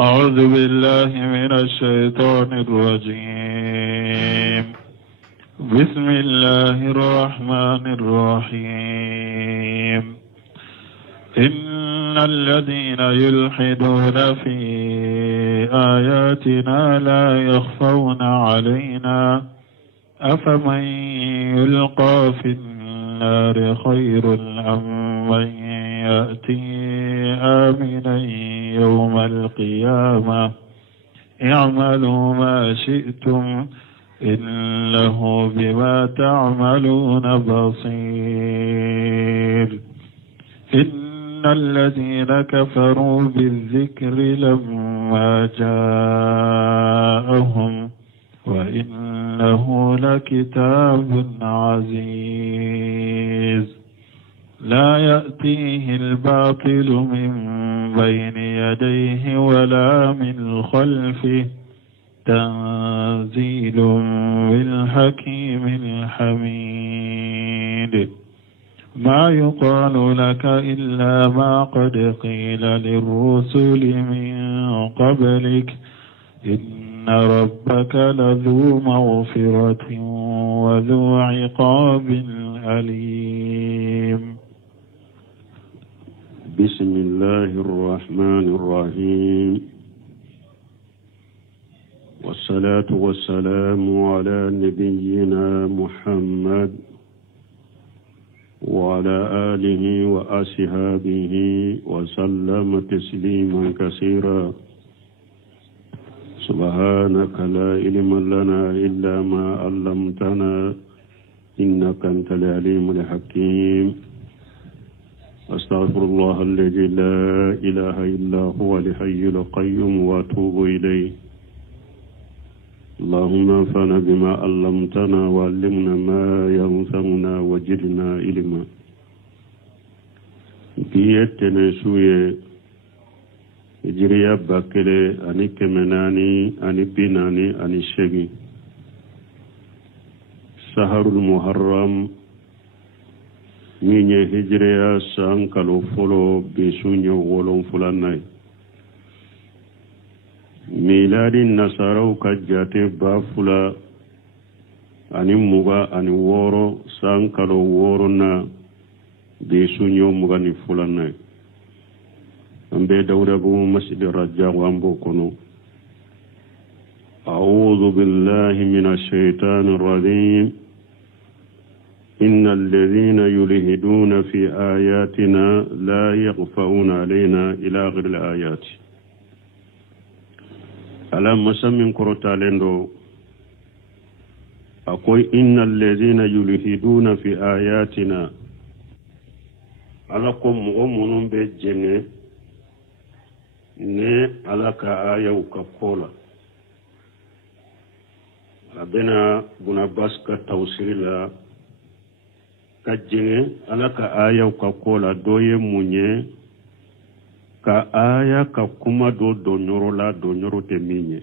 أعوذ بالله من الشيطان الرجيم. بسم الله الرحمن الرحيم. إن الذين يلحدون في آياتنا لا يخفون علينا أفمن يلقى في النار خير أم من يأتي آمنا يوم القيامة اعملوا ما شئتم إنه بما تعملون بصير. إن الذين كفروا بالذكر لما جاءهم وإنه لكتاب عزيز لا يأتيه الباطل من بين يديه ولا من خلفه تنزيل بالحكيم الحميد. ما يقال لك إلا ما قد قيل للرسل من قبلك إن ربك لذو مغفرة وذو عقاب أليم. بسم الله الرحمن الرحيم. والصلاة والسلام على نبينا محمد وعلى آله وأصحابه وسلم تسليما كثيرا. سبحانك لا علم لنا إلا ما علمتنا إنك أنت العليم الحكيم. أستغفر الله الذي لا إله إلا هو الحي القيوم وأتوب إليه. اللهم انفعنا بما علمتنا وعلمنا ما ينفعنا وزدنا علما. بيتنا سوية إجريا باكلي أني كمناني أني بيناني أني شغي سهر المحرم minye hijriya san kalo folo besunyo wolon fulanai miladin nasarau kajjate ba fula ani muga ani woro san kalo woro na besunyo muga ni fulanai ambe dawda bu masjid rajja wambo kono. a'udhu billahi minash shaitanir rajim. إن الذين يلهدون في آياتنا لا يغفون علينا إلى غير الآيات. ألا مسمين كروتالندو أقول إن الذين يلهدون في آياتنا ألكم مؤمنون بالجنة ne alaka aya ukakola abena buna baska tawsirila kajene alaka aya ukakola doye munye ka aya ka kuma do nyoro te minye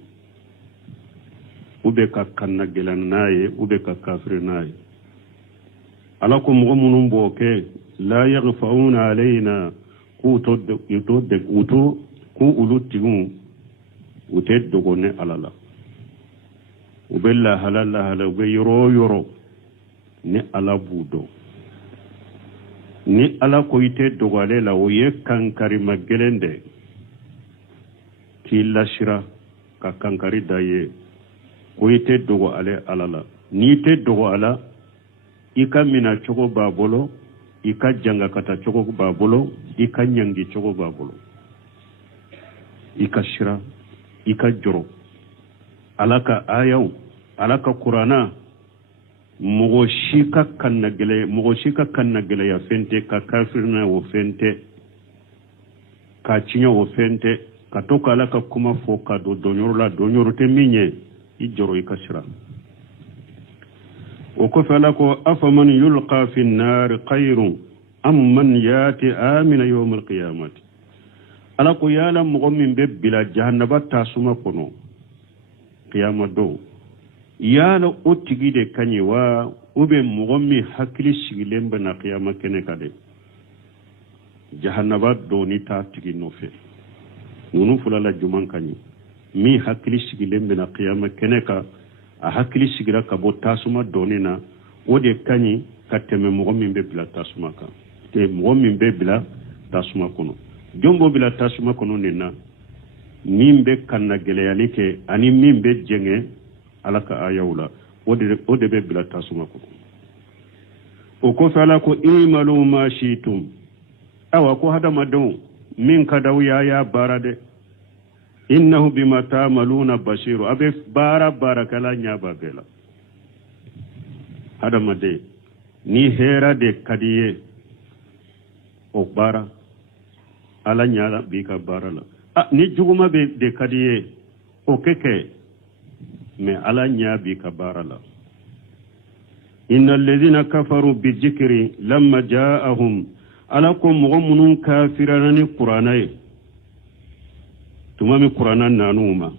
ube ka kanna gelan naye ube ka kafir naye alako mu'minun boke la yaghfauna alaina ku ulutigun uted dogone alala ubella halala ube yoro ni ala budo ni ala ko ite dogale la oye kankari magelende ki lashira ka kankari daye ko ite dogo ale alala ni te dogo ala ika mina chogo babolo ika janga kata chogo babolo ika nyangi chogo babolo ika shira ika joro alaka ayaw alaka qur'ana mogo shika kannagele ya fente ka kafirna wo fente ka cinyo wo fente ka toka alaka kuma foka do donyoro te minye ijoro ikashira وكفى لكم أفمن يلقى في النار خير أم من ياتي آمن يوم القيامة ألاكو يالا مغمين ببلا جهنم تاسوما كنو قيامة دو يالا أتجي دي كنيوا ube mogommi hakili sigilen bana qiyama kene kade jahannaba doni ta tigi nofe ŋunu fulala juman kañi mi hakkili sigilen bena qiyama kene ka a hakkili sigira ka bo tasuma doni na wo de kañi ka teme mogo min be bila tasuma kan te mogo min be bila tasuma kono jombo bila tasuma kono nin na min be kanna geleyali ke ani min be jenge ala ka ayaw la o de be bila tasuma kono o kofe ala ko imalu ma shitum awa ko hadamadenw min ka daw yaya baara de innahu bima tamaluna basiru abe baara kala ñaba be la hadamade ni hera de kadiye o baara ala ñala bi ka baara la ni juguma be de kadiye o keke mais ala ña bi ka baara la inna alladhina kafaru bizikri lamma ja'ahum ala ko mogo munun kafirana ni qur'ana ye tumami qur'ana nanuma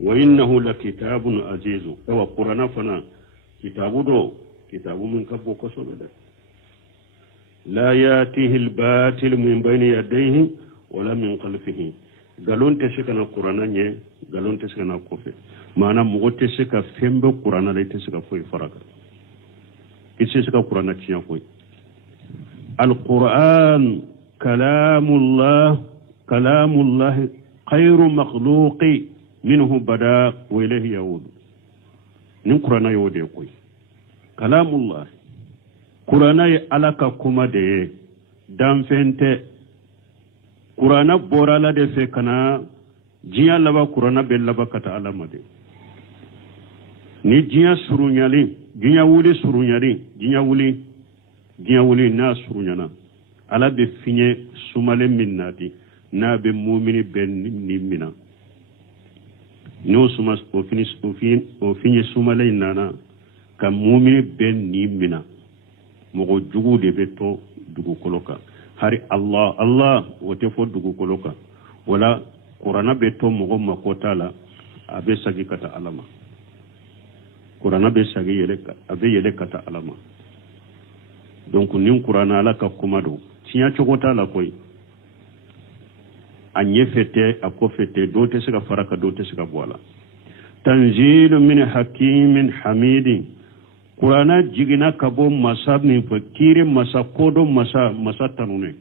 wa innahu lakitabun azizu wa qur'ana fana kitabu min kabbo ko sobe de la yatihi albatil min bayni yadayhi wala min khalfihi galonte shikana qur'ana nye galonte shikana kofe mana mogo te shika fembe qur'ana le te shika foy faraka kisi shika qur'ana tiya foy القرآن كلام الله خير مخلوق منه بدا وإليه يعود نين قرآن يود يقول كلام الله قرآن على كما ده دام فنت قرآن بورا لا ده فكنا جيا لبا قرآن بلبا كتا على مده ni jiya surunyali jiya wuli surunyali jiya wuli na surunyana ala be finye sumale minnati na be mu'mini ben ni mina no suma o finye sumale nana ka mu'mini ben ni mina mogo jugu de be to dugu koloka hari Allah wote fo dugu koloka wala qur'ana be to mogo makota la abe sagi kata alama qur'ana be sagi yele kata alama donc nin qur'ana ala ka kuma do tinya chogota la koy anye fete ako fete do te sika faraka do te sika bola tanzilu min hakimin hamidin qur'ana jigina kabo masab ni fakire masakodo masa tanune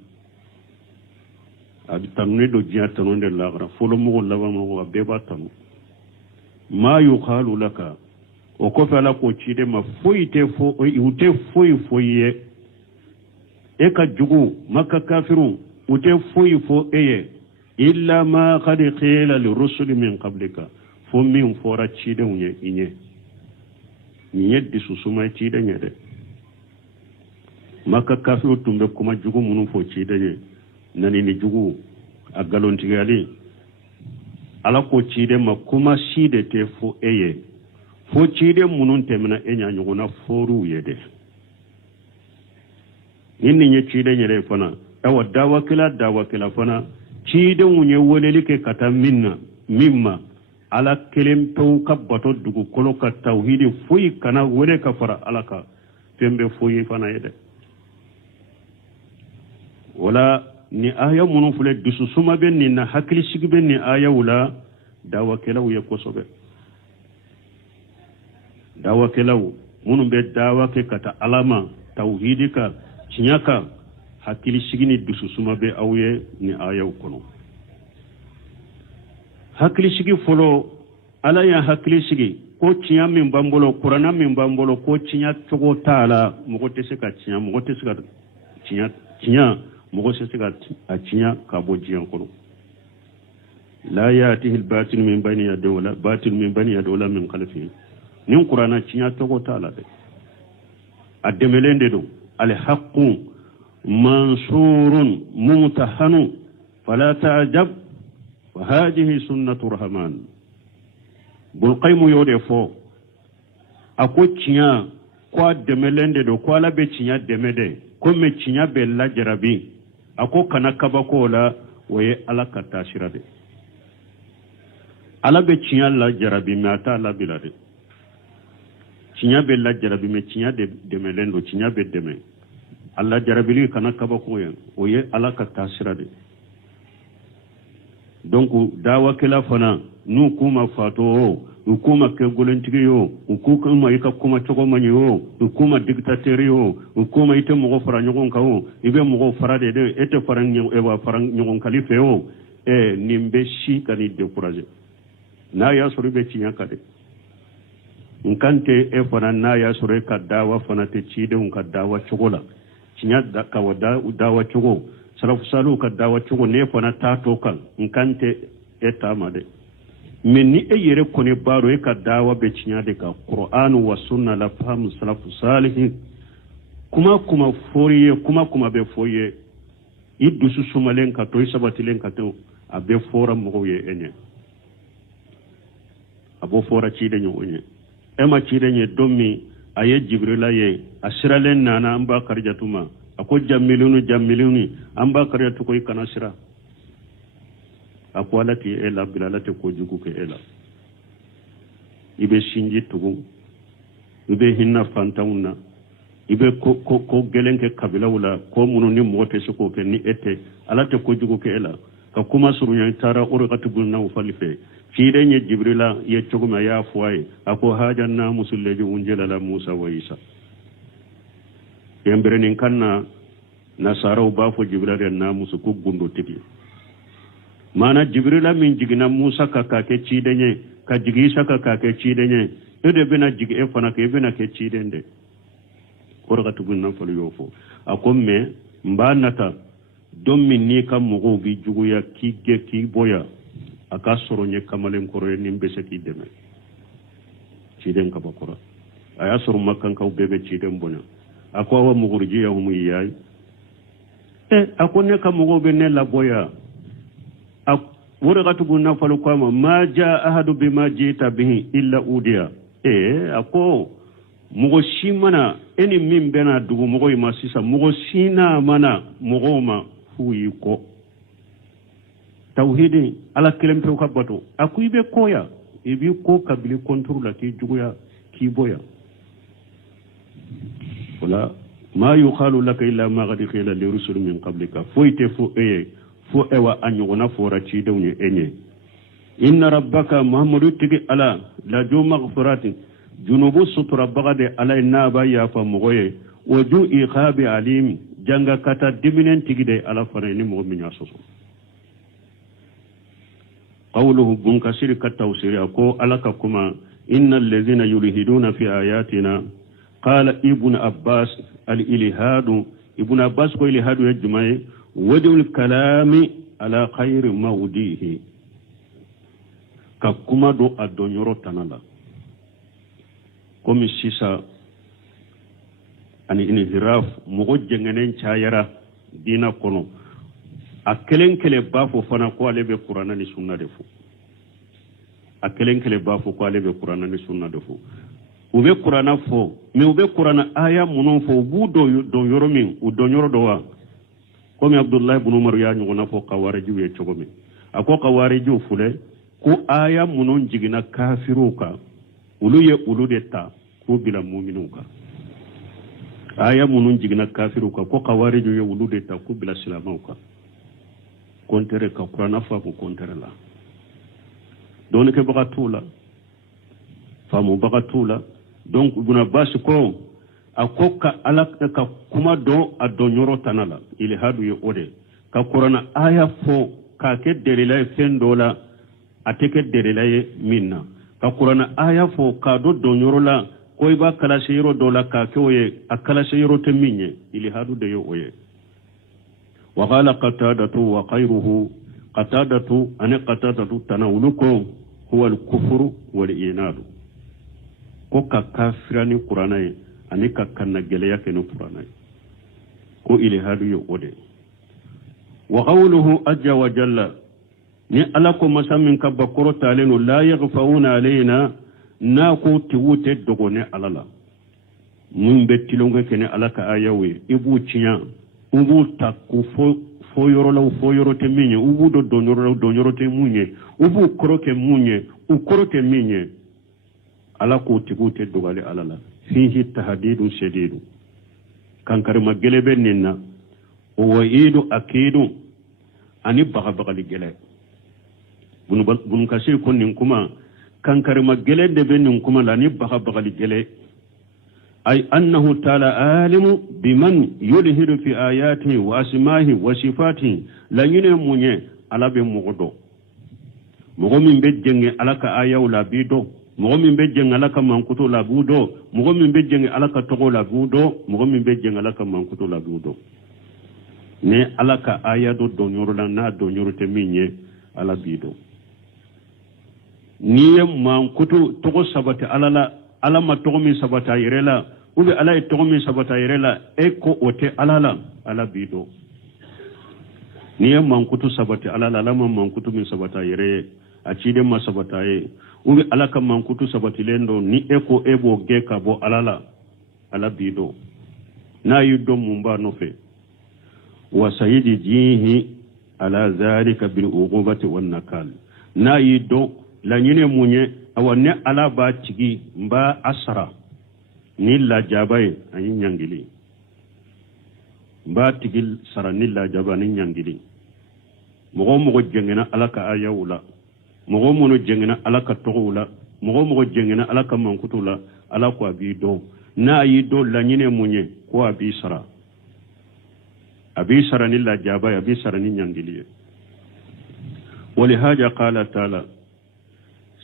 abi tanune do jiya tanune la gra folo mo la ba mo beba tanu ma yuqalu laka o ko fala ko chide ma foyite fo ute foye e ka jugu makka kafirun ute fo eye illa ma qad qila lirrusul min qablika fo min fora chide unye inye nyeddi susuma chide nyede makka kafiru tumbe kuma jugu munun fo chide nye nani ni jugu agalontigali ala ko chide ma kuma shide te fo eye fo chide munun temna enya nyuguna foru yede inni nye chide nyere fana awa dawakila fana chide unye wolelike kata mimma ala kelempew kabbato dugu koloka tawhidi foyi kana wole ka fara alaka tembe foyi fana yede wala ni aya munun fule dusu suma ben ni na hakili sigbe ni aya wala dawakila uye kosobe dawakelaw munun be dawake kata alama tauhidika cinyaka hakili sigini dususuma be awye ni ayaw kono hakili sigi folo ala ya hakili sigi ko cinya min bambolo qur'ana min bambolo ko cinya togo tala mogo tesika cinya mogo tesika cinya mogo tesika a cinya kabo jiyan kono la yatihi al-batil min bayni yadihi wala min khalfihi nin qur'ana cinya togo tala de ademelende do al haqqu mansurun mumtahanu fala ta'jab wa hadhihi sunnatu rahman bul qaymu yode fo ako cinya ko ademelende do ko ala be cinya demede ko me cinya be la jarabi ako kana kabako la waye ala katashira de ala be cinya la jarabi mata la bilade cinya be la jarabi me cinya de melendo cinya be deme alla jarabili kana kaba ko yen o ye ala ka tasira de donc dawa kila fana nu kuma fato ukuma ke golentigi yo ukuma ika kuma chogo manyo ukuma dictateur yo ukuma ite mo fara nyogon kawo ibe mo fara de ete fara nyogon e wa fara nyogon khalife yo e nimbe shi kani décourager na ya suru be tinya kade nkante e fana na ya suru ka dawa fana te chide un ka dawa chogola tinya da ka wada dawa chogo salafu salu ka dawa chogo ne fana tato kan nkante eta made min ni e yere kone baro e ka dawa be cinyade ka Qur'an wa sunna la fahmu salafu salih kuma foriye kuma be foye iddu su sumalen ka to isabatilen ka to abe fora mo ye enye abo fora ci de nyoonye e ma ci de nye dommi aye jibrila ye asiralen nana amba karjatuma ako jammiluni amba karjatu ko ikana sira akwalati ela bilalati ko jugu ke ela ibe shinji tugu ibe hinna fantauna ibe ko gelenke kabila wala ko munu ni mote ko ke ni ete alate ko jugu ke ela ka kuma surunya tara urqatu bunna ufalife fi denye jibrila ye choguma ya fuai ako hajanna musulleji unjela la musa wa isa yambere nin kanna nasara ba fo jibrila na musu ko gundo tibi mana jibrila min jigina musa ka ke cidenye ka jigi isa ka ke cidenye ede bena jigi e fana ke bena ke cidende korga tugun nan falu yofo akomme mba nata don min ni kam mugo bi juguya ki boya aka soro nye kamalen koro ni mbese ki deme ciden ka bakora aya soro makkan ka bebe ciden bonya akwa wa mugurji ya humu yayi akonne ka mugo be ne la boya ورغت بنا فلقام ما جاء أحد بما جئت به إلا أوديا أكو مغشي منا إني من بنا دوغو مغوي ما سيسا مغشينا منا مغوما فويكو توحيدي على كلمة وكبتو أكو يبي كويا يبي كو كبلي كنترول كي جويا كي بويا ولا ما يقال لك إلا ما قد قيل لرسل من قبلك فويت فو fo ewa anyogona fora ci dewnye enye inna rabbaka muhammadu tigi ala la ju maghfirati junubu sutura bagade ala inaba ya fa mogoye wa ju iqabi alim janga kata diminen tigi de ala farani mo mi nyasoso qawluhu bun kasir ka tawsir ko alaka kuma innal ladhina yulhiduna fi ayatina qala ibn abbas al ilhadu ibn abbas ko ilhadu yajmai وجه الكلام على خير موضعه ككما دو الدنيا تنالا كم سيسا أني انحراف مغجنين شايرا دينا كونو أكلن كله بافو فنا قوالي بقرآن السنة دفو أكلن كله بافو قوالي بقرآن السنة دفو ube Qur'ana fo me ube Qur'ana aya munon fo bu do yoro min u do yoro do wa komi Abdullah ibn Umar ya nyugona fo qawariju ye chogomi ako qawariju fule ko aya munon jigina kafiruka ulu ye ulu de ta ko bila mu'minuka aya munon jigina kafiruka ko qawariju ye ulu de ta ko bila silamuka kontere ka Qur'ana fa ko kontere la don ke bagatula famu bagatula donc ibn Abbas ko akoka alaka ka kuma do adonyoro tanala ile hadu ye ode ka Qur'ana aya fo ka ke derila fendola ateke derila ye minna ka Qur'ana aya fo ka do donyoro la koy ba kala shiro dola ka ke oye akala shiro te minye ile hadu de ye oye wa qala qatadatu wa khayruhu qatadatu an qatadatu tanawuluko huwa al-kufru wal inadu ko ka kafirani Qur'ana ye ani ka kanna geleya ke no Qur'ana ko ile hadu yo ode wa qawluhu ajja wa jalla ni ala ko masamin ka bakoro talenu la yaghfauna alaina na ko tiwute dogone alala mun bettilonga kene alaka ayawe ibu cinya ubu takku fo yoro law fo yoro te minye ubu do donyoro te munye ubu koroke munye u koroke minye ala ko tiwute dogale alala fihi tahdidu shadidu kankar magelebe ninna o wa'idu akidu ani baga gele bun kasir ko nin kuma kankarima gele de be nin kuma la ni baga bagali gele ay annahu ta'ala alimu biman yulhidu fi ayatihi wa asma'ihi wa sifatihi la yine munye ala be mugodo mogo min be jenge ala ka ayaw la bido mogo min be jenge ala ka mankuto la budo mogo min be jenge ala ka togo la budo mogo min be jenge ala ka mankuto la budo ne ala ka aya do donyoro la na donyoro te minye ala bido niye mankuto togo sabati ala la ala ma togo min sabata yirela ube ala e togo min sabata yirela e ko ote ala la ala bido niye mankuto sabati ala la ala ma mankuto min sabata yire a cide ma sabata ye ube ala ka mankuto sabati lendo ni e ko ebo ge ka bo ala la ala bido na yi do mumba no fe wa sayidi jihi ala zalika bil uqubati wan nakal na yi do la nyine munye awanne ala ba tigi mba asara ni la jabaye ani nyangili mba tigil sara ni la jaba ni nyangili mogo jengena ala ka ayawula mogo jengena ala ka togula mogo jengena ala ka mankutula ala ko abi do na yi do la nyine munye ko abi sara ni la jabaye abi sara ni nyangili ولهذا قال تعالى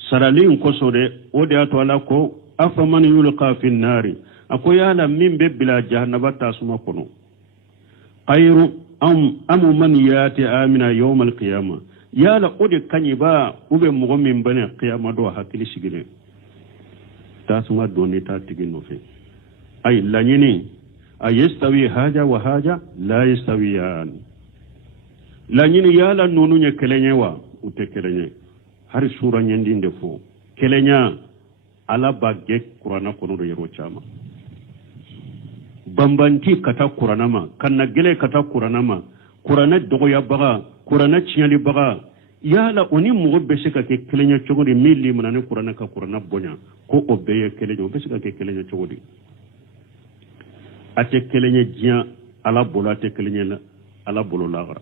saralin kosode ode ato ala ko afaman yulqa fi nari ako yala min be bila jahannaba tasuma kono khairu am man yati amina yawm alqiyama yala ode kanyi ba ube mogo min bane qiyama do hakili sigire tasuma doni ta tigino fe ay lanyini ayastawi haja wa haja la yastawiyan lanyini yala nonu nya kelenye wa ute kelenye hari sura nyandinde fo kelenya ala bagge qur'ana kono do yero chama bambanti kata qur'ana ma kanna gele kata qur'ana ma qur'ana dogo ya baga qur'ana chinyali baga yala oni mo be sika ke kelenya chogodi milli manane qur'ana ka qur'ana bonya ko obeye kelenya be sika ke kelenya chogodi ate kelenya jiya ala bola te kelenya ala bolo lagara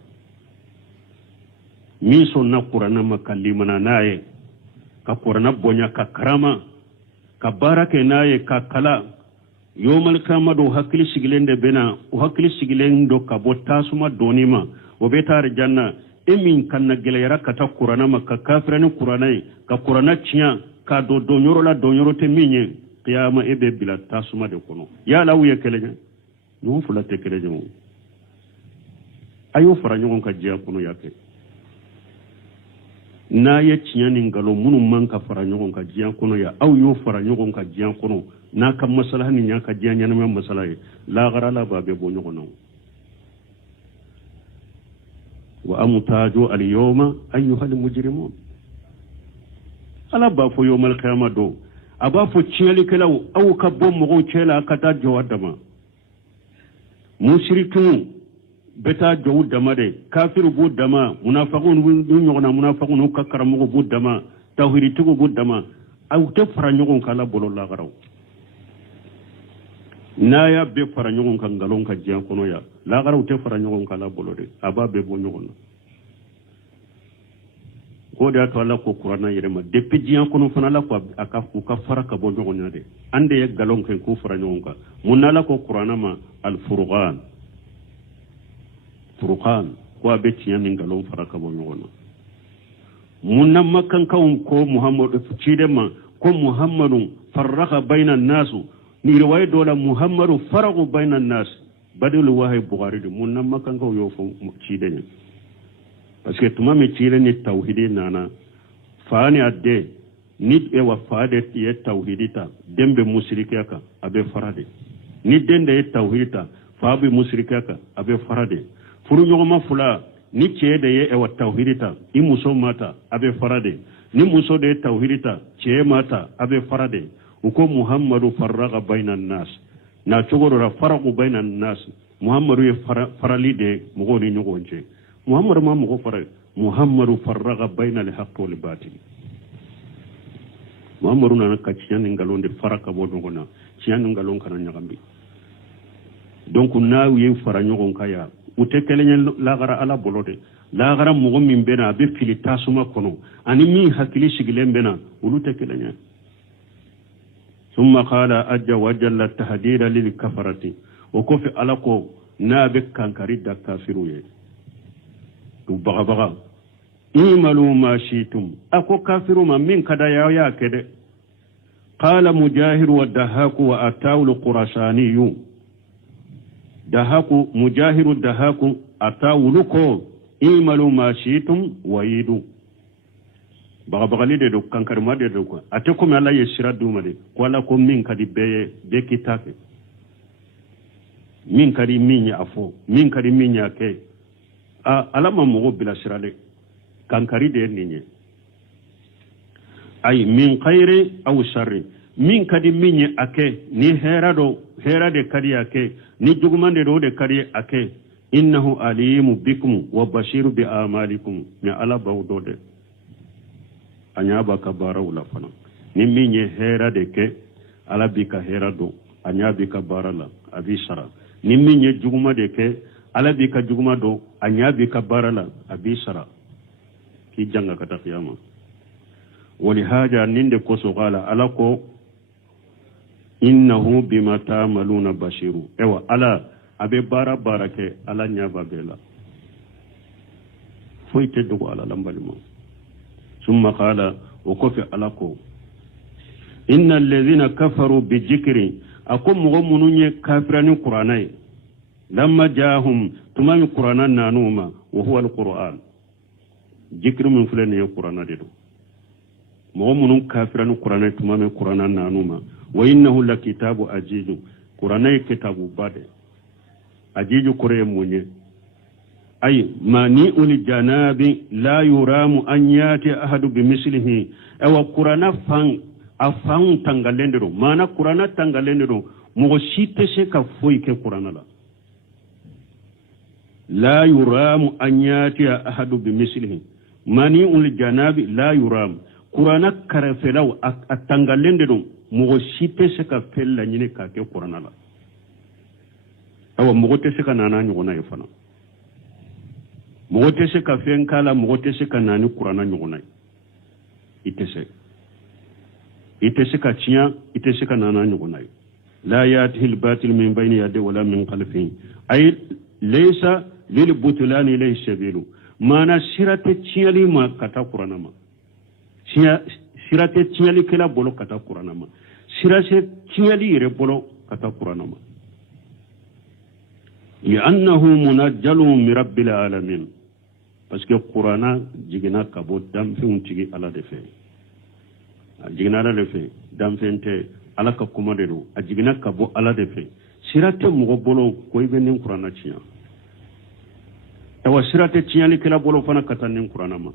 mi sonna qur'ana makallimana naye ka qur'ana bonya ka karama ka barake naye ka kala yomal kamado hakili sigilende bena o hakili sigilendo ka botasuma donima o betar janna emin kanna gelera kata qur'ana makka kafirani qur'ana ka qur'ana tiya ka do donyoro la donyoro te minye qiyama ebe bila tasuma de kono ya lawiye kelenya no fulate kelenya mo ayo fara nyon ka jiya kono yake na ye tiɲani ngalo munu man ka fara ɲɔgɔn ka diɲɛ kɔnɔ ya aw y'o fara ɲɔgɔn ka diɲɛ kɔnɔ n'a ka masala ni ɲa ka diɲɛ ɲɛnama masala ye lagara la ba bɛ bɔ ɲɔgɔn na wa amutaju al yawma ayyuhal mujrimun ala ba fo yawmal qiyamah do aba fo tiɲɛli kɛlaw aw ka bɔ mɔgɔw cɛ la ka taa jɔ adama mushrikun beta jowu dama de kafiru bu dama munafiqun bu nyogona munafiqun ka karamugo bu dama tawhiditugo bu dama aw te fara nyogon kala bolo la garaw naya be fara nyogon kan galon ka jian kono ya la garaw te fara nyogon kala bolo de aba be bo nyogon ko da to Allah ko qur'ana yirema depuis jian kono fana la ko aka ku ka fara ka bo nyogon de ande ye galon kan ko fara nyogon ka munala ko qur'ana ma al furqan ko abe tiya min galon faraka bo nyona munna makkan kawum ko muhammadu cide ma ko muhammadun farraqa bainan nasu ni riwaya dola muhammadu faraqu bainan nas badul wahay bukhari de munna makkan kaw yo fo cide ne parce que tuma me cide ni tauhidi nana faani adde ni e wa faade ye tauhidita dembe musrikaka abe farade ni dende ye tauhidita faabe musrikaka abe farade furu nyogoma fula ni cede ye e wa tauhidita i muso mata abe farade ni muso de tauhidita ce mata abe farade uko muhammadu farraqa bainan nas na chogoro ra faraqu bainan nas muhammadu ye farali de mogo ni nyogonje muhammadu ma mogo fara muhammadu farraqa bainal haqqi wal batil muhammadu na ka ciyan ngalonde faraka bo dongona ciyan ngalon kana nyagambi donc na wiye fara nyogon kaya ute kelenya lagara ala bolode la garam mo min bena be fili tasuma kono ani mi hakili sigilen bena ulu tekelanya ثم قال أجا وجل التهديد للكفرة وكفي ألقو نابك كان كريد كافروية وبغى بغى إيمالوا ما شئتم أكو كافر من كدا يا كده قال مجاهر والدهاك وأتاو القرشاني دهاك مجاهر الدهاك أتاو لكو إيمالوا ما شئتم ويدو bagabagali de do kankarma de do ko ate ko mi Allah yeshira duma de ko la ko min kadi be kitake min kadi min ya afo min kadi min ya ke alama mo bila shirale kankari de ninye ay min khairi aw sharri min kadi min ya ake ni hera de kadi ake ni jugumande do de kadi ake innahu alimu bikum wa bashiru bi amalikum ya ala bawdo de anyaba ka bara wala fana ni minye hera de ke ala bi ka hera do anyabi ka bara la abi sara ni minye juguma de ke ala bi ka juguma do anyabi ka bara la abi sara ki janga ka ta qiyama wali haja ninde ko so qala ala ko innahu bima ta'maluna bashiru ewa ala abe bara barake ala nyaba bela foyte do ala lambali mo ثم قال وكفي ألاكو إن الذين كفروا بالذكر أقوم غموني كافرين القرآن لما جاءهم تمام القرآن نانوما وهو القرآن ذكر من فلان القرآن ديدو مغمون كافرين القرآن تمام القرآن نانوما وإنه لكتاب عزيز قرآن كتاب بعد عزيز قرآن موني أي مانع الجناب لا يرام أن يأتي أحد بمثله أو قرآن أفان تنغالندرو مانا قرآن تنغالندرو مغشيت شكا فويك قرآن لا يرام أن يأتي أحد بمثله مانع الجناب لا يرام قرآن كرفلاو أتنغالندرو مغشيت شكا فلا نينيكا كي قرآن أو مغشيت شكا نانا نيغونا يفانا mogote se ka fen kala mogote se ka nani qur'ana nyuguna ite se ka tiya ite se ka nana nyuguna la yatihi al-batil min bayni yadi wala min khalfihi ay laysa lil butlan ilayhi sabilu mana sirate tiyali ma kata qur'ana ma sirate tiyali kala bolo kata qur'ana ma sirase tiyali re bolo kata qur'ana ma لأنه منجل من رب العالمين parce que Qur'ana jigina kabo damfin tigi ala defe jigina ala defe damfente ala ka kuma de do a jigina kabo ala defe sirate mugo bolo ko ibe nin Qur'ana ciya tawa sirate ciya li kala bolo fana katanin Qur'ana ma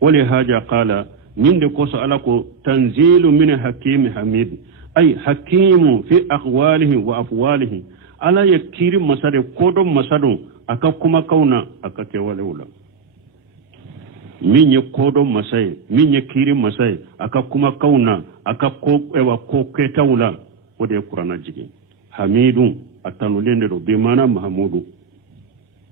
wali haja qala min de ko so ala ko tanzilu min hakim hamid ay hakimu fi aqwalihi wa afwalihi ala yakiri masade kodo masado aka kuma kauna aka kewale wala minye kodo masai minye kiri masai aka kuma kauna aka ko ewa ko keta wala wode qur'ana jigi hamidun atanulende do be mana mahmudu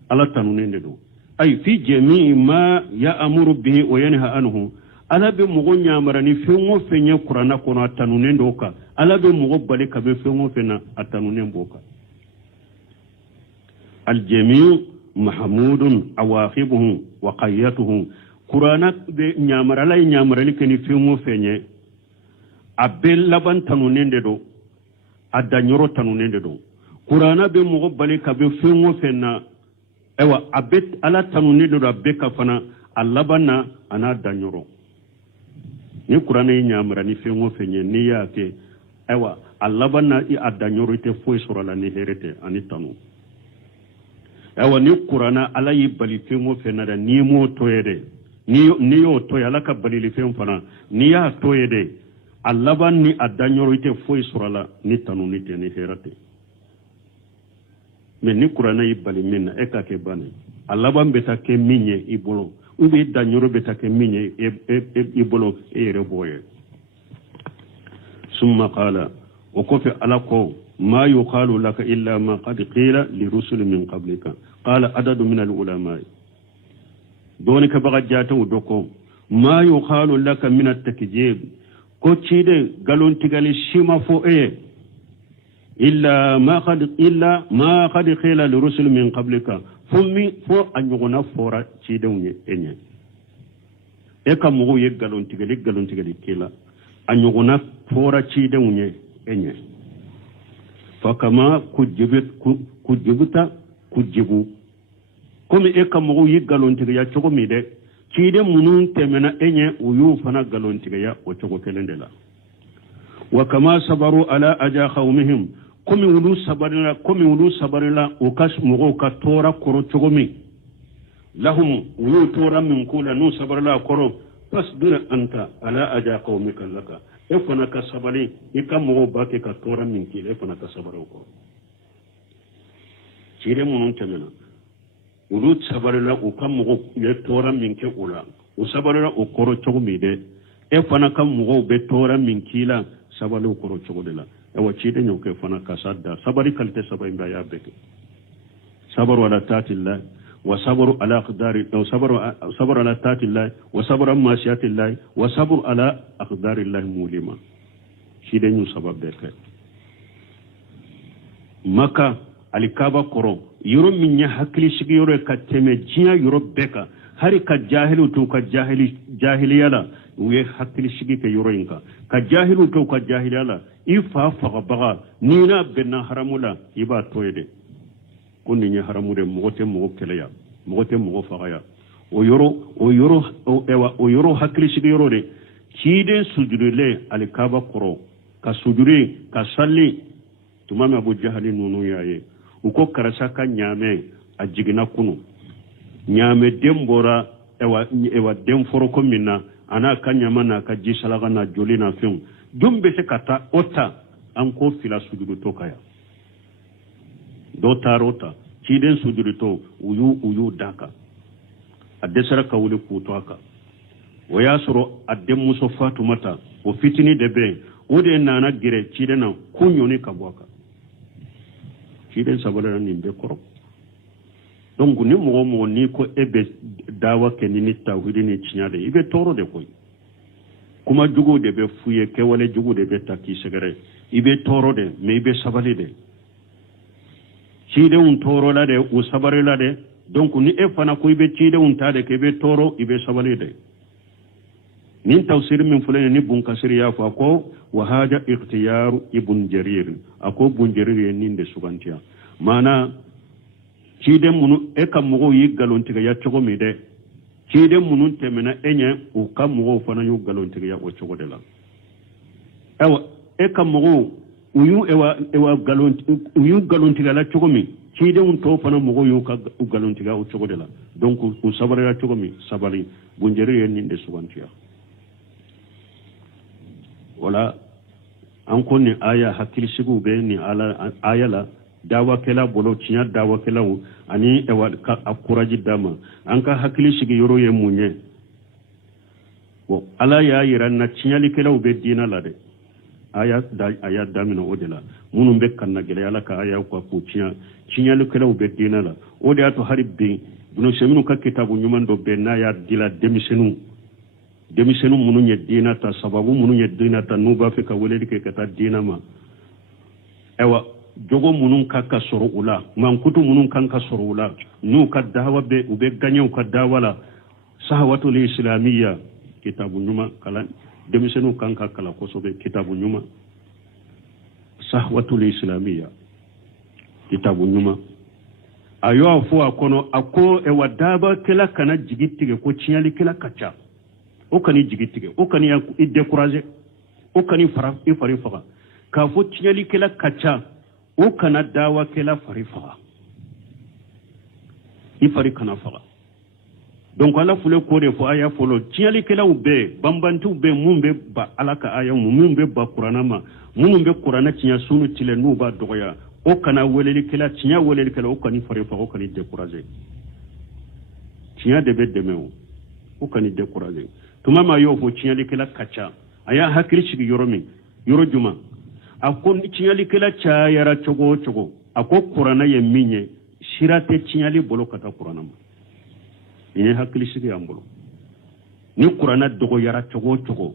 ala tanulende do ay fi jami'i ma ya'muru bihi wa yanha anhu ala be mugo nyamarani fengo fenye qur'ana kono atanulende oka ala be mugo bale ka be fengo fena atanunen boka الجميع محمود أواخبه وقيته قرآن نعمر الله نعمر لكني فيمو فيني أبل لبن تنونين دو أدنيرو تنونين دو قرآن بمغبالي كبير فيمو فينا ewa abet ala tanuni do abeka fana alabana ana danyoro ni qur'ana nyamra ni fengo fenye ni yake ewa alabana I adanyoro te foi sura la ni herete ani tanu ewa ni qur'ana ala yi bali fengo fenara ni mo toyede ni yo toy ala ka bali li fen fana ni ya toyede alaban ni adanyoro te foi sura la ni tanu ni te ni herete mais ni qur'ana yibali minna e ka ke bane alaban beta ke minye ibolo ubi danyoro beta ke minye ibolo e reboye summa qala wa kufi alako ma yuqalu laka illa ma qad qila li rusul min qablika qala adadu min al-ulama doni ka baga jata udoko ma yuqalu laka min at-takjib ko cide galon tigali shima fo illa ma qad qila li rusul min qablika fummi fo anyuguna fora cide unye enye e kam mo ye galon tigali kila anyuguna fora cide unye enye fakama kujibuta kujibu komi e kam mo ye galon tigali ya chogomi de cide munun temena enye uyu fana galon tigali ya o chogo kelendela wa kama sabaru ala aja qawmihim komi wulu sabarila ukas mugo ka tora koro chogomi lahum wulu tora min kula nu sabarila koro fasbir anta ala aja qawmika laka e fana ka sabali ikam mugo bake ka tora min kile fana ka sabaro ko cire munun temena wulu sabarila ukam mugo ye tora min ke ula usabarila ukoro chogomi de e fana kam mugo be tora min kila sabalo koro chogodela ewa cide nyoke fana kasadda sabari kalte sabai mba ya beke sabaru ala tatillah wa sabaru ala aqdari sabaru ala tatillah wa sabaru amma shiatillah wa sabaru ala aqdarillah mulima cide nyu sabab beke maka alikaba koro yoro minya hakli shigi yoro kateme jiya yoro beka hari ka jahilu to ka jahiliyala uye hakli shigi ke yoro inka ka jahilu to ka jahiliyala ifa faga baga nina benna haramula iba toyede kunni nya haramude mogote mogo keleya mogote mogo fagaya o yoro hakli shigi yoro de kide sujudule alikaba koro ka sujuri ka salli tumame abu jahali nunu yaye uko karasa ka nyame ajigina kunu nyame dembora ewa demforo ko minna ana ka nyama na ka jisalaga na jolina film dumbe se kata ota anko fila sujudu to kaya do tarota ciden sujudu to uyu daka adesara ka wuli kuto aka waya soro adem muso fatumata o fitini debe ode nana gire cidena kunyoni kabwaka ciden sabara ni be koro donc ni mo ni ko ebe dawa ke ni tawhidi ni cinyade ibe toro de koy kuma jugo de be fuye ke wala jugo de be taki segere ibe toro de me ibe sabali de cide un toro la de o sabari la de donc ni e fana ko ibe cide un tade ke be toro ibe sabali de nin tawsir min fulani ni bun kasir ya fa ko wa haja ikhtiyar ibn jarir ako bun jarir nin de sugantiya mana cide munu e kam mo yi galontiga ya chogo mi de cide munu temena enye o kam mo fana yu galontiga ya o chogo de la ewa e kam mo uyu ewa galontiga la chogo mi cide un to fana mo yu ka galontiga o chogo de la donc o sabari ya chogo mi sabari bunjeri en ninde sugantiya wala an ko ni aya hakil shigu be ni ala aya la dawa kela bolo cinya dawa kela ani ewa ka akuraji dama an ka hakili shigi yoro ye munye bo ala ya yira na cinya li kela be dina la de aya damina odela munum be kanna gele ala ka aya ko cinya li kela be dina la ode ato haribbi buno seminu ka kitabu nyuman do be na ya dila demisenu munu nye dina ta sababu munu nye dina ta nuba fe ka wele ke kata dina ma ewa jogo munun kaka soro ula mankutu munun kanka soro ula nu ka dawa be ube ganyo ka dawala sahawatul islamiyya kitabu nyuma kala demisenu kanka kala kosobe kitabu nyuma sahawatul islamiyya kitabu nyuma ayo afo akono ako e wadaba kala kana jigitige ko chinyali kala kacha o kani jigitige o kani décourager o kani fari faga ka fo chinyali kala kacha o kana dawa kela farifa ifari kana faga donc ala fule ko de fo aya folo tiali kela ube bambantu be mumbe ba alaka aya mumbe ba qur'ana ma mumbe qur'ana tinya sunu tile nu ba doya o kana weleli kela tinya weleli kela o kani farifa o kani décourager tinya de be demeo o kani décourager tuma ma yo fo tiali kela kacha aya hakiri shigi yoro juma akon tinyali kila cha yara chogo ako qur'ana ye minye sirate tiñali bolo kata qur'ana ma ine hakkili sigi an bolo ni qur'ana dogo yara cogo cogo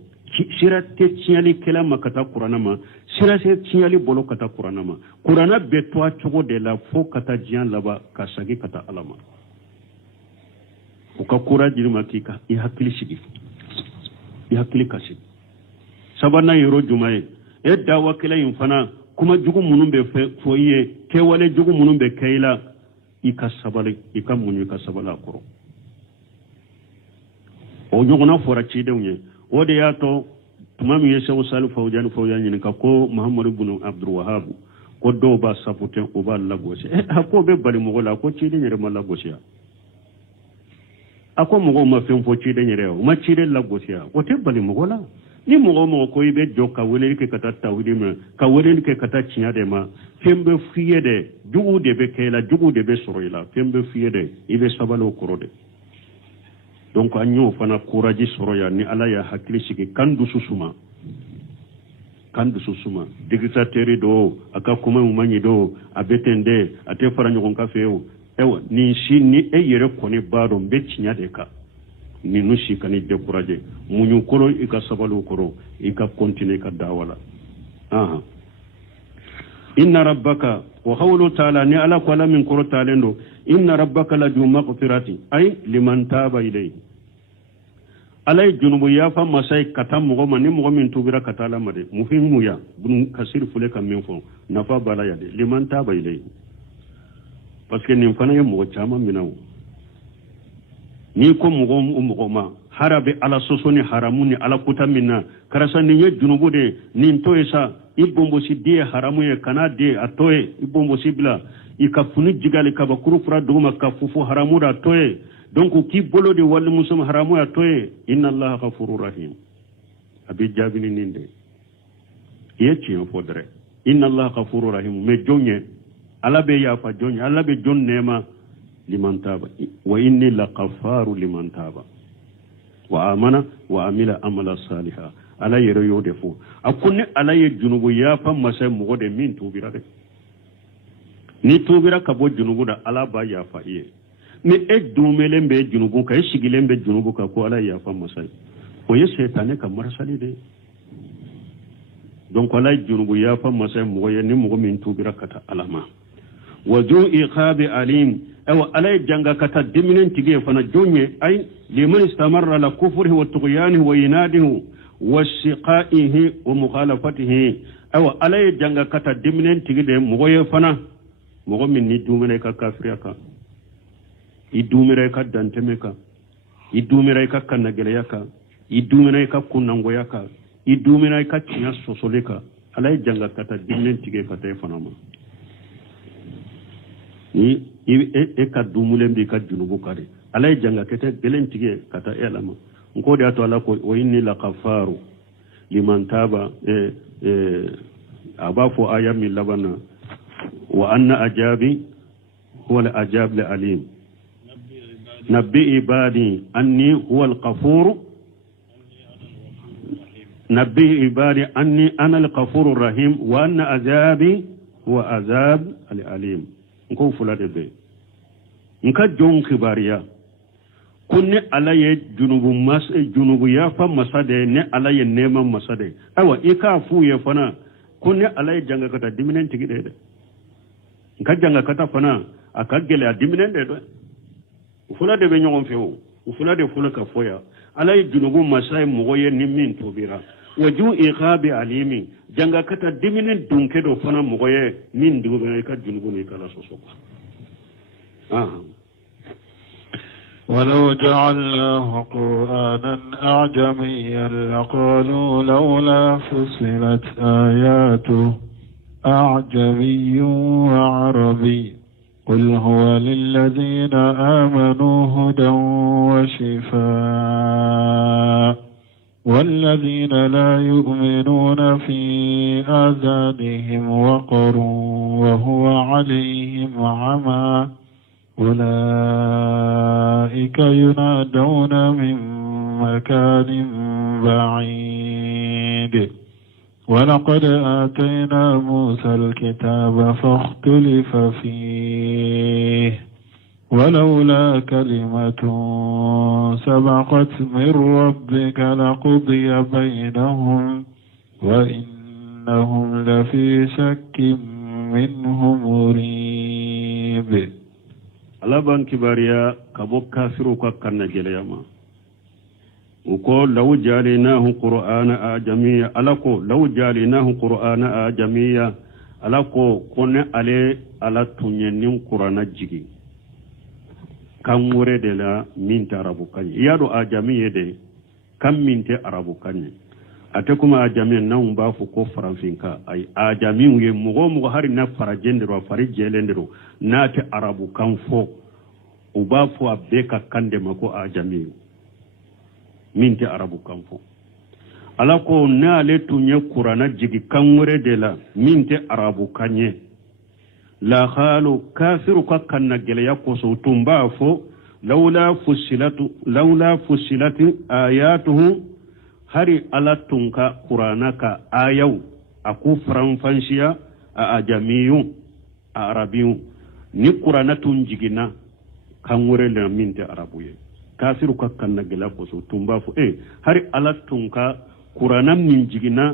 sirate tiñali kela ma kata qur'ana ma sirate tiñali bolo kata qur'ana ma qur'ana be to a cogo de la fo kata jiyan laba ka sagi kata alama o ka kura jirma kika i hakkili sigi i hakkili kasi sabana yoro jumaye e dawa kila yin fana kuma jugu munun be fo iye ke wale jugu munun be kaila i ka sabali i ka munyu ka sabala koro o jogona fora ci dewnye o de ya to tuma mi yesa usal fawjan ni ka ko muhammad ibn abdul wahhab ko do ba sapute o ba lagose ko be bali mo la ko ci de nyere ma lagose ya ako mo ma fen fo ci de nyere o ma ci de lagose ya o te bali mo la ni mo ko ibe joka wele ke kata tawidi ma ka wele ke kata cinya de ma fembe fiye de jugu de be kela jugu de be soroila fembe fiye de ibe sabalo korode donc anyo fana courage soroya ni ala ya hakili sigi kandu susuma dictateur do aka kuma umanyi do abetende ate fara nyogon ka feo ewa ni shi ni eyere koni baro be cinya de ka ni nushi kani décourager munyu koro ika sabalu koro ika continue ka dawala inna rabbaka wa qawlu ta'ala ni ala qala min koro talendo inna rabbaka la ju maghfirati ay liman taba ilayhi alay junubu ya fa masay katam mo ma ni mo min tubira katala made muhimu ya bun kasir fule kam min fo nafa bala ya de liman taba ilayhi parce que ni fana ya mo chama minawo ni ko mugo ma harabe ala sosoni haramuni ala kutamina karasa ni ye junubu de ni toyesa ibombo si die haramu ye kana de atoye ibombo si bila ikafuni jigali kabakuru fura doguma kafufu haramu da toye donc ki bolo de wal musum haramu ya toye inna allaha ghafurur rahim abi jabini ninde yechi on fodre inna allaha ghafurur rahim me jonye ala be ya fa jonye ala be jon nema liman taba wa inni laqafaru liman taba wa amana wa amila amala salihah ala yero yo defo akunni ala ye junubu ya fa masa mugo de min tubira de ni tubira ka bo junubu da ala ba ya fa iye ni e dumelen be junubu ka shigilen be junubu ka ko ala ya fa masa o ye setane ka marsali de donc ala junubu ya fa masa mugo ye ni mugo min tubira kata alama wa ju iqabi alim aw alay janga kata diminen tige fana jonye ay liman istamarra la kufrihi wa tughyanihi wa inadihi wa shiqaihi wa mukhalafatihi aw alay janga kata diminen tige de mogoye fana mogo min ni dumene ka kafiraka idumire ka danteme ka idumire ka kanagele yaka idumire ka kunango yaka idumire ka tinya sosoleka alay janga kata diminen tige kata fana ma ni e ka dumulen bi ka junubu kare alay janga kete gelen tige kata elama ngo de ato ala ko wa inni laqafaru liman taba abafu ayami labana wa anna ajabi huwa al-ajab al-alim nabbi ibadi anni huwa al-ghafur nabbi ibadi anni ana al-ghafurur rahim wa anna azabi huwa azab al-alim ngo fulade be nka jon khibariya kunne alaye junubu ya fa masade ne alaye neman masade awa ika fu ya fana kunne alaye janga kata diminen tigide de nka janga kata fana aka gele a diminen de do fulade be nyon fewo fulade fulaka foya alaye junubu masai mogoye nimin tobira waju iqabi alimi janga kata diminen dunke do fana mogoye min dugo ka junubu ne kala sosoko ولو جعلناه قرآنا أعجميا لقالوا لولا فصلت آياته أعجمي وعربي قل هو للذين آمنوا هدى وشفاء والذين لا يؤمنون في آذانهم وقر وهو عليهم عمى أولئك ينادون من مكان بعيد ولقد آتينا موسى الكتاب فاختلف فيه ولولا كلمة سبقت من ربك لقضي بينهم وإنهم لفي شك منه مريب. alaban kibariya kabo kafiru ka kanna geleyama uko law jalinahu qur'ana ajamiya alako law jalinahu qur'ana ajamiya alako kone ale ala tunyenin qur'ana jigi kan wure de la minta arabu kan yado ajamiye de kan minte arabu kan ate kuma ajamiyan nan ba fu ko faranfinka ay ajamiyu ye mugo hari na farajendero fari jelendero na te arabu kan fo uba fu abeka kande mako ajamiyu minte arabu kan fo alako na le tunye qur'ana jigi kan wure de la minte arabu kanye la khalu kafiru ka kanna gele yakoso tumba fo laula fusilatu ayatuhu hari ala tunka qur'ana ka ayau aku faranfanshiya a ajamiyu a arabiyu ni qur'ana tun jigina kan wure le minte arabuye kafiru ka kanna gele yakoso tumba fo hari ala tunka qur'ana min jigina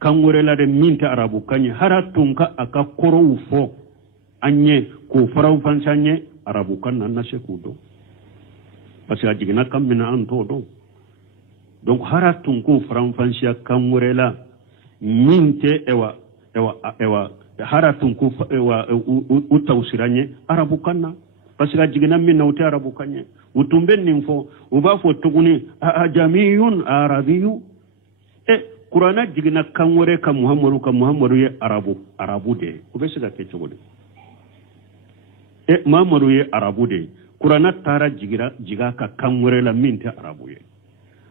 kan wure la de minte arabu kanye hara tunka aka koro fo anye ko faraw fansanye arabu kan nan na shekudo parce que jigina kam mina an to do donc haratun ko faraw fansya kan wurela minte ewa haratun ko ewa utawsiranye arabu kan parce que jigina minna uta arabu kanye utumben ninfo uba fo tuguni ajamiyun arabiyu qur'ana jigina kan wure kan muhammadu ye arabu de ubesiga ke chogode Mamadu ye arabu de qur'ana tara jiga ka kamure la minte arabu ye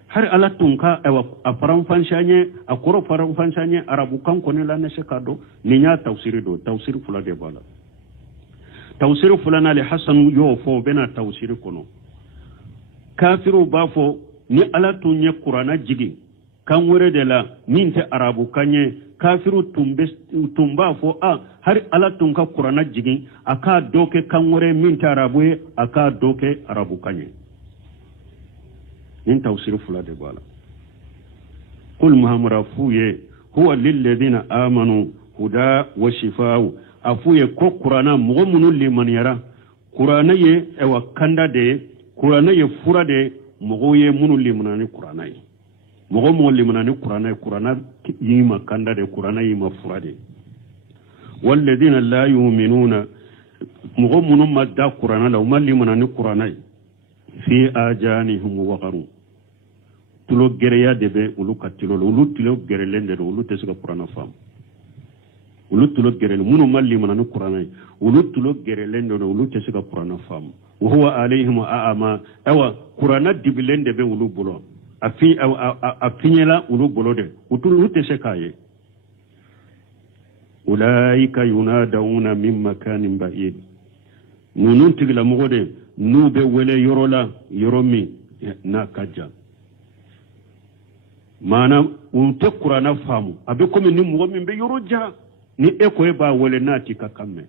har ala tunka a faran fanshanye a koro faran fanshanye arabu kan ko ne la ne shekado ni nya tafsiri do tafsir fula de bala tafsir fula na li hasan yo fo bena tafsir kono kafiru ba fo ni ala tunye qur'ana jigi kan wure de la minte arabu kanye kafiru tumba fo har ala tunka qur'ana jigin aka doke kanwore min tarabuye aka doke arabu kanye in tawsir fula de bala qul muhammara fuye huwa lil ladina amanu huda wa shifaa afuye ko qur'ana mu'minun liman yara qur'ana ye ewa kanda de qur'ana ye fura de mugoye munul limanani qur'ana ye mogo mo limanani qur'ana yima kanda de qur'ana yima furade walladina la yu'minuna mogo munum madda qur'ana law man limanani qur'ana fi ajanihum waqaru tulo gereya debe ulu katilo ulu tulo gerelende ulu tesuka qur'ana fam ulu tulo gerel munum man limanani qur'ana ulu tulo gerelende ulu tesuka qur'ana fam wa huwa alayhim a'ama awa qur'ana dibilende be ulu bulo afinyela ulu bolode utulu teshekaye ulaika yunadawuna min makanin ba'id nunun tigla mogode nube wele yorola yoromi na kaja mana unte qur'ana famu abe komi ni mo min be yoroja ni eko e ba wele nati kakamme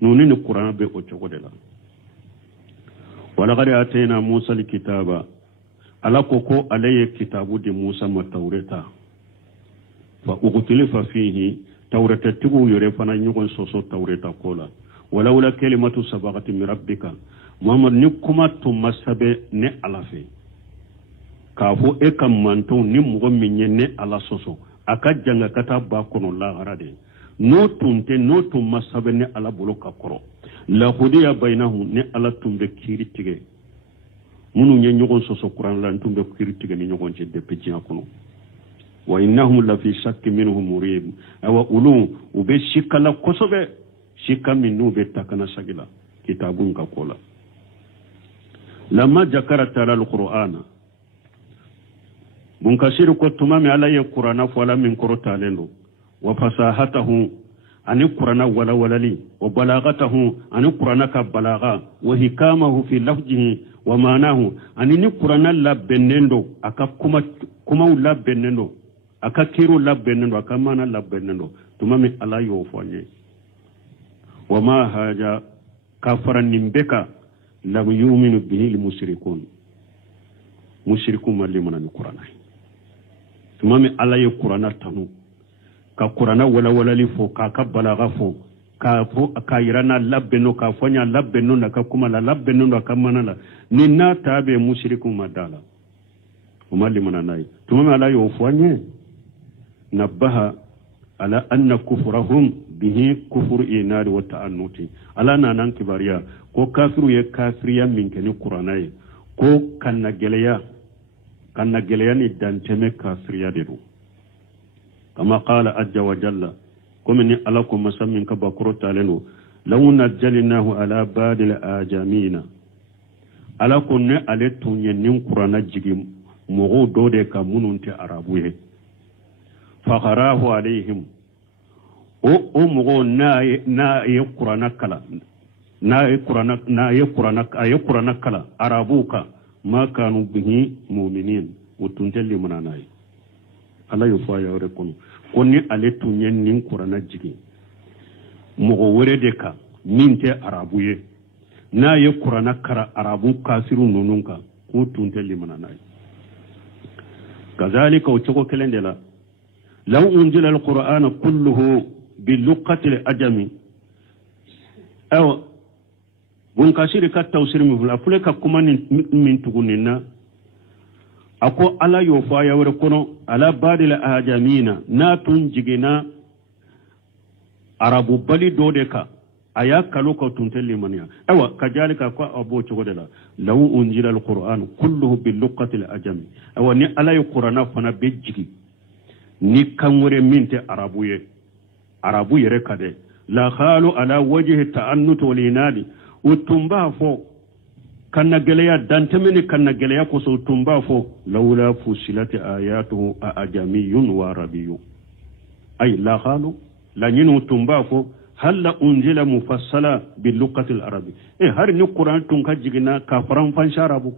nunini qur'ana be o chogodela wala qad atayna musa alkitaba ala koko alaye kitabu di Musa ma taureta fa uqtilifa fihi taureta tigu yore fana nyugon soso taureta kola walawla kalimatu sabaqati min rabbika muhammad ni kuma to masabe ne alafe kafo e kam manto ni mugo minye ne ala soso aka janga kata ba kono la harade no tum masabe ne ala bolo ka koro la hudiya bainahu ne ala tumbe kiri tige munu nye nyogon soso Qur'an la ntumbe kiritige ni nyogon che de pejia kono wa innahum la fi shakkin minhum murib awa ulu ube shikala kosobe shikka minnu be takana sagila kitabun ka kola lamma jakara tala alqur'ana munkashiru ko tumami ala ye qur'ana fala min korota lendo wa fasahatahu ani qur'ana wala walali wa balagatahu ani qur'ana ka balaga wa hikamahu fi lafzihi wa manahu ani ni qur'ana la benendo aka kuma la benendo aka kiru labbennendo aka mana labbennendo tumami ala yo fonye wama haja kafara nimbeka lam yuminu bihi mushrikun malli manani qur'ana tumami ala yo qur'ana tanu ka qur'ana wala li fo ka balaga fo ka yirana labbenno ka fonya labbenno na ka kuma la labbenno na ka manala ninna tabe mushrikun madala malli manani tumami ala yo fonye نبه على أن كفرهم به كفر إنار وتعنوتي على نانان كباريا كو كافر يكافريا من كني قراناي كو كان نجليا ندانتمي كافريا ديرو كما قال عز وجل كمني ألاكم مسمين كبكرو تالنو لو نجلناه على باد الآجامين ألاكم نألتون ينين قرانا جيجي مغو دودي كمونونتي عربوه فقراه عليهم او مغو نا يقرانا كلا نا يقرانا كلا عربوكا ما كانوا به مؤمنين وتنتلي مناناي ala yufa ya ore kono konni ale tunyen nin qur'ana jigi mogo wore de ka minte arabuye na ye qur'ana kara arabu kasiru nununka ko tunte limananai kazalika uchoko kelendela law unzila alqur'ana kulluhu biluqati alajami aw bun kasiri ka tawsir mi fula fule ka kuma min tugunina ako ala yo fa ya wore kono ala badil ajamina na tun jigina arabu bali dode ka aya kalo ka tuntelli mania awa kajalika ko abo chogodela law unzila alquran kulluhu bil luqati alajami awa ni ala yo qur'ana fana bejigi ni kanwore minte arabu yere kade la khalu ala wajhi ta'annut wal inadi utumba fo kanna geleya dantemeni kanna geleya ko so tumba fo lawla fusilati ayatuhu ajamiyun wa arabiyyun ay la khalu la nyinu tumba fo hal unzila mufassala bil luqati al arabi har ni qur'an tun ka jigina ka faran fan sharabu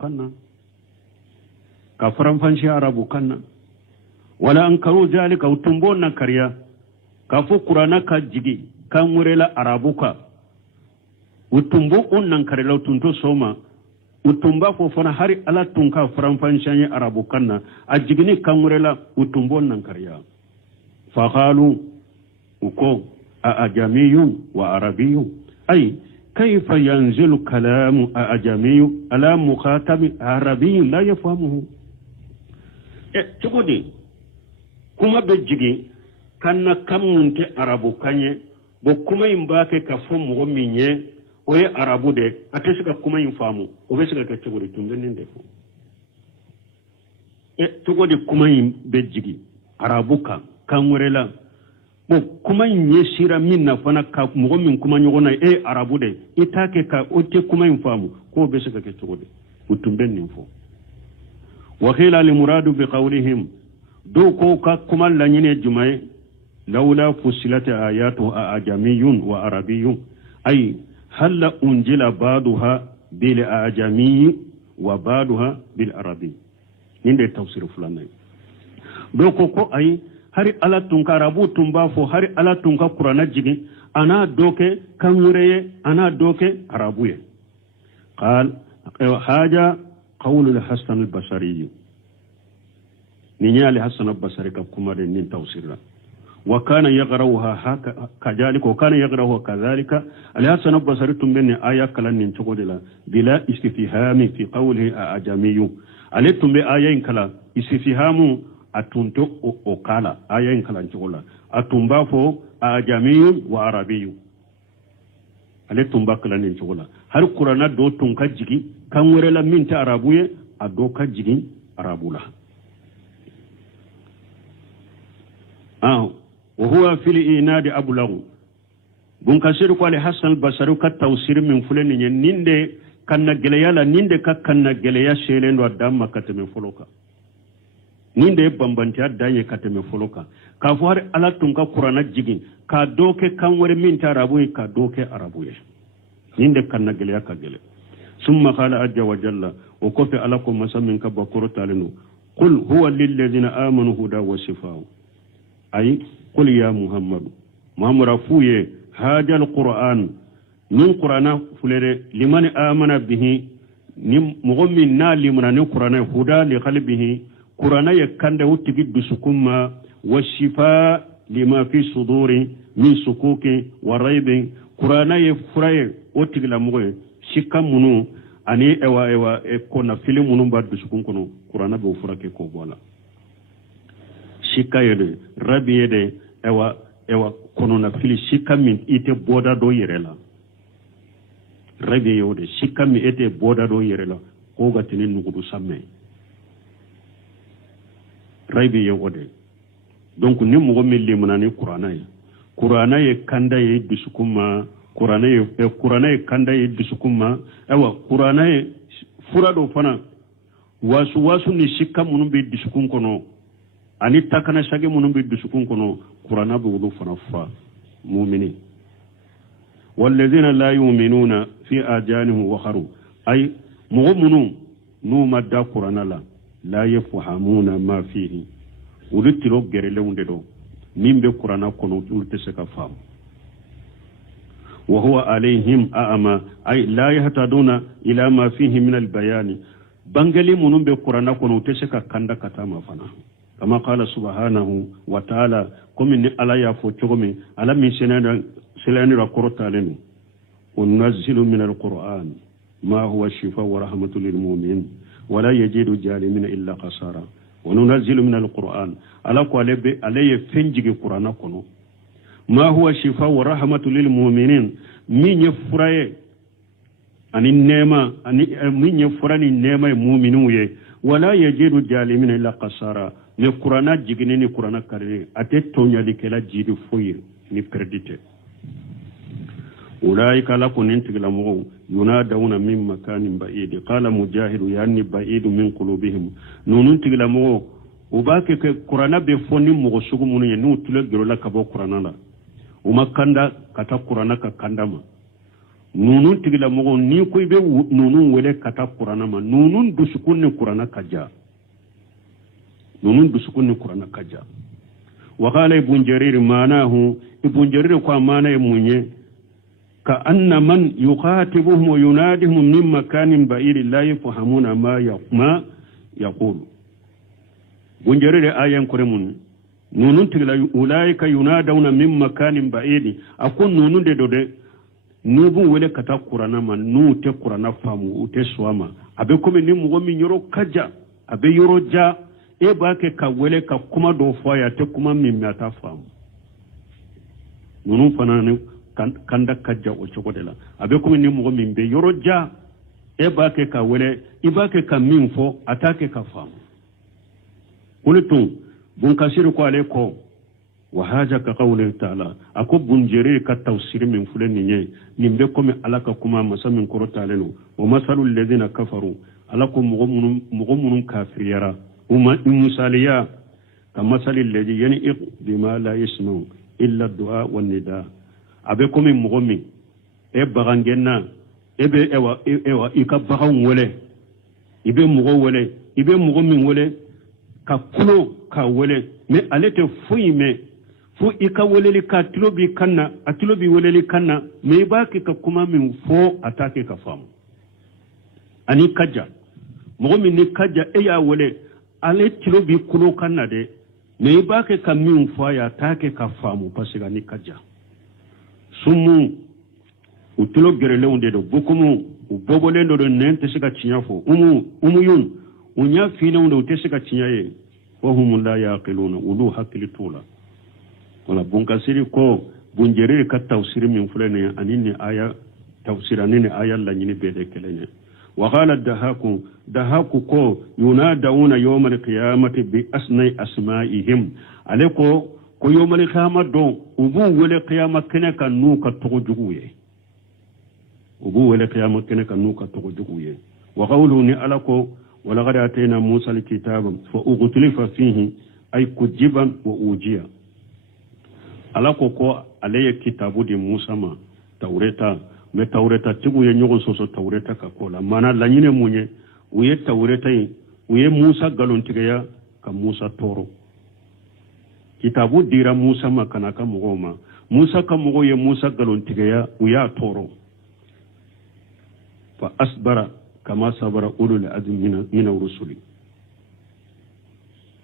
kanna wala ankaru zalika utumbo na kariya ka fo qur'ana ka jigi kan murela arabuka utumbo onnan karela tunto soma utumba fo fona hari ala tunka faranfanshanye arabu kanna ajigini kamurela utumbo nan karya fa qalu uko ajamiyun wa arabiyyun ay kayfa yanzilu kalamu ajamiyyu ala mukhatabi arabiyyun la yafhamuhu tukudi kuma bejigi kanna kamunte arabu kanye bo kuma imbake ka fo mo minye oye arabu de atesika kuma infamu obesika ka tegori tungene ndefo tugodi kuma bejigi arabuka kanwerela bo kuma nyeshira minna fana ka mo min kuma nyogona arabu de itake ka ote kuma infamu ko obesika ka tegori utumbeni info wa khila li muradu bi qawlihim do ko ka kuma lanyine jumae laula fusilat ayatu ajamiyun wa arabiyyun ay هل أنزل بعضها بالأعجمي وبعضها بالعربي عند التفسير فلان دوكو أي هاري على تونكا رابو تنبافو هاري على تونكا قرآن جيجي أنا دوكي كاموري أنا دوكي عربوية قال هذا قول الحسن البصري نيالي حسن البصري كما دين تفسير وكان يقرأها كذلك وكان يقرأها كذلك الحسن البصري تمني آية كلا ننتقدلا بلا استفهام في قوله أعجمي عليتم بآية كلا استفهام أتنتو أقالا آية كلا نتقدلا أتنبافو أعجمي وعربي عليتم باكلا ننتقدلا هل قرآن دو تنكجي كان ورلا من تعربوية أدو كجي عربولا وهو في الإناد أبلغ بنكسر قال حسن البصري كتوسير من فلان نيند كان جليا لا نيند كان جليا شيلن ودام كتم فلوكا نيند بامبانتي داي كتم فلوكا كفار على تونكا قران جيجين كادوكي كان ور من تعربوي كادوكي عربوي نيند كان جليا كجل ثم قال عز وجل وكفي عليكم مسمن كبكور تعلنوا قل هو للذين آمنوا هدى وشفاء أي قل يا محمد رفوه هذا القرآن من قرآن فلره لمن آمن به مغمي نالي من القرآن هدى لقلبه قرآن يكند وتجد بسكما والشفاء لما في صدور من سكوك وريب قرآن يفرأي وتجد لمغي شكا منو أني إوا كنا فيلم منو بعد بسكون كنو قرآن بوفرك كوبولا شكا يده ربي يده إوا كنو نفيل شكا من إتى بودا دو يرلا ربي يده شكا من إتى بودا دو يرلا كوغا تنين نقدو سامي ربي يده donc ni mogo min limunani qur'ana ye kanda ye dusukuma qur'ana ye kanda ye dusukuma awa qur'ana ye fura do fana wasu ni shikka munum be dusukun kono ani takana shage munum be dusukun kono qur'ana be wudu fana fa mu'mini walladhina la yu'minuna fi ajanihim waqaru ay mogo munum nu madda qur'ana la yafhamuna ma fihi ulu tiro gerele unde do min be qur'ana kono ulu tese ka fam wa huwa alayhim a'ama ay la yahtaduna ila ma fihi min al-bayan bangali munum be qur'ana kono tese ka kanda katama fana kama qala subhanahu wa ta'ala komin ala ya fo chogomi ala min selani ra korotalen wa nunazzilu min al-qur'an ma huwa shifa wa rahmatul lil mu'minin wa la yajidu jalimin illa qasara وننزل من القرآن على قلب عليه فنجي القرآن كنو ما هو شفاء ورحمة للمؤمنين من يفرأي أن النعمة من يفرأي النعمة المؤمنين ولا يجد الجالمين إلا قصارى القرآن جيجنين القرآن كريم أتتوني لكلا جيد فوير نكردته أولئك لكم انتقلموا ينادون من مكان بعيد قال مجاهد يعني بعيد من قلوبهم نون انتقلموا وباكي قرآن بفوني مغسوق من ينو تلقلوا لك بو قرآن لا وما كندا كتا قرآن كندما نون انتقلموا نيكوي بي نون ولي كتا قرآن ما نون دسكون قرآن كجا نون دسكون قرآن كجا وقال ابن جرير معناه ابن جرير قال معناه منيه كأن من يخاطبهم وينادهم من مكان بعيد لا يفهمون ما يقول بنجرد آية كرمون نونون تغلا أولئك ينادون من مكان بعيد أكون نونون دي نوبون وله كتا قرآن ما نو تي قرآن فامو تي سواما أبي كومي نمو من يرو كجا أبي يرو جا إباكي كوله كما دو فايا تي كما ممياتا فامو نونون فنانو kanda kajja o chogodela abe ko ni mo min be yoroja e bake ka wele ibake ka min fo atake ka fam kulitum bun kasiru ko ale ko wa haja ka qawli ta'ala ako bun jere ka tawsir min fulani nye nimbe ko mi alaka kuma masamin ko talelo wa masalul ladina kafaru alakum mu'minun kafiriyara umma musaliya kama salil ladhi yani bima la yasma'u illa du'a wan nida abe komi mogomi e bagangenna ebe ewa ika bagan wole ibe mogo wole ibe mogo min wole ka kulo ka wole me alete fuyi me fu ika wole li ka tilobi kanna atilobi wole li kanna me baki ka kuma min fo atake ka famu ani kaja mogo min ni kaja e ya wole ale tilobi kulo kanna de me baki ka min fo ya atake ka famu pasiga ni kaja sumu utulo gerele unde do bukumu ubobole ndo nente sika chinyafo umuyun unya fina unde utesika chinyaye wa hum la yaqiluna ulu hakili tula wala bunkasiri ko bunjerere ka tawsiri min fulane anini aya tawsira nini aya la nyini bede kelene wa qala dahaku ko yunadauna yawm al-qiyamati bi asnai asma'ihim aleko ko yawmal qiyamah don ubu wala qiyamah kene kan nu ka togo juguye ubu wala qiyamah kene kan nu ka togo juguye wa qawluhu ni alako wala qad atayna musa al-kitaba fa ughlifa fihi ay kujiban wa ujiya alako ko alaye kitabu di musa ma tawreta me tawreta tiguye nyogo soso tawreta ka kola mana lanyine munye uye tawreta uye musa galontigeya ka musa toro kitabu dira musa makana ka mugoma musa ka mugo ye musa galontigeya uya toro fa asbara kama sabara ulul azmi min rusuli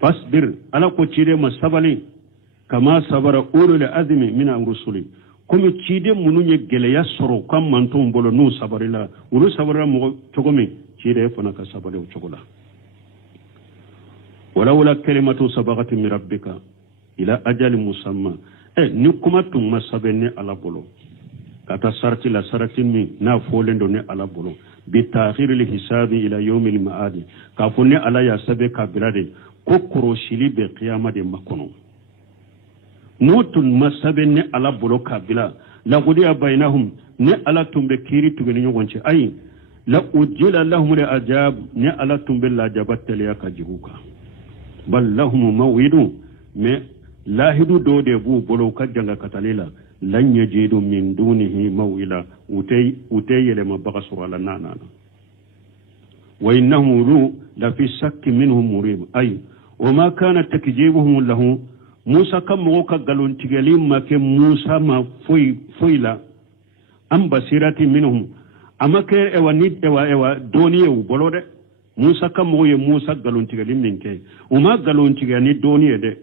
fasbir ala ko cide masabali kama sabara ulul azmi min rusuli comme cide mununye geleya soro kam manton bolo no sabarila ulu sabarila mo togomi cide fana ka sabale o chogola wala kalimatu sabaqati min rabbika ila ajali musamma ni kuma tun masabene ala bolo kata sarti la sarati mi na folendo ne ala bolo bi ta'khir al hisabi ila yawm al ma'ad ka funne ala ya sabe ka bilade ko koroshili be qiyama de makono notun masabene ala bolo ka bila la qudiya bainahum ne ala tumbe kiri tugeni nyogonce ay la ujila lahum al ajab ne ala tumbe la jabatel ya ka jibuka bal lahum mawidu me lahidu do de bu bolo ka janga katalila lan yajidu min dunihi mawila utay yele mabaka surala nana wa innahum lu la fi shakk minhum murib ay wama kana takjibuhum lahu musa kam mo ka galon tigali make musa ma foila am basirati minhum amake e wanit e doniye bolo de musa kam mo ye musa galon tigali minke uma galon tigani doniye de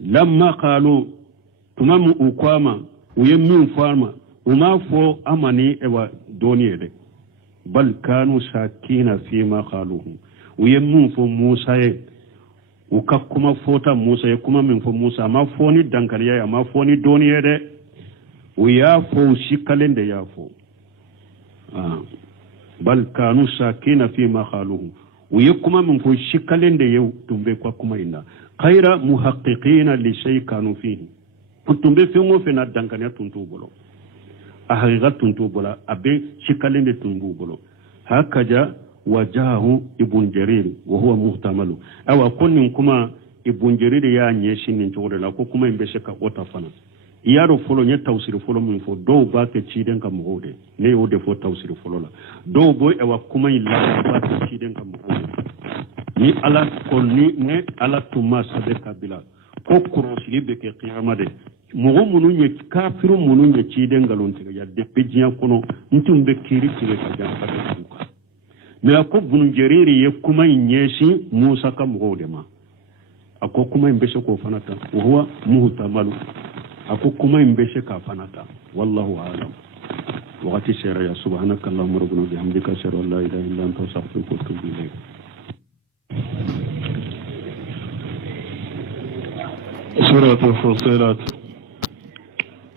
lamma qalu tumamu ukwama uyemmin farma uma fo amani ewa doniye de bal kanu sakina fi ma qaluhu uyemmin fo musa ye uka kuma fota musa ye kuma min fo musa ma fo ni dankariya ya ma fo ni doniye de uya fo shikalende ya fo bal kanu sakina fi ma qaluhu uye kuma min fo shikalende ye tumbe kwa kuma ina khayra muhaqqiqina li shay kanu fihi tumbe fengo fena dankanya tuntu bolo ahaga tuntu bola abe shikalende tuntu bolo hakaja wajahu ibn jarir wa huwa muhtamalu awa kunnin kuma ibn jarir ya nyeshi nin tore la ko kuma imbe sheka ota fana yaro folo nya tawsir folo min fo do ba ke ciden kam hode ne o de fo tawsir folo la do boy awa kuma illa ba ke ciden kam hode ni ala ko ni ne ala tuma sabe kabila ko kurosili be ke qiyama de mogo munu nye kafiru munu nye ciden galon tiga ya de pejian kono ntum be kiri tiga ka jam ka buka me ko bunu jeriri ye kuma nyeshi musa kam hode ma ako kuma imbeshe ko fanata huwa muhtamalu ako kuma imbeshe ka fanata wallahu a'lam waqti shara ya subhanaka allahumma rabbana bihamdika ashhadu an la ilaha illa anta astaghfiruka wa atubu ilayk سورة الفصيلات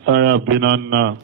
آية بنانا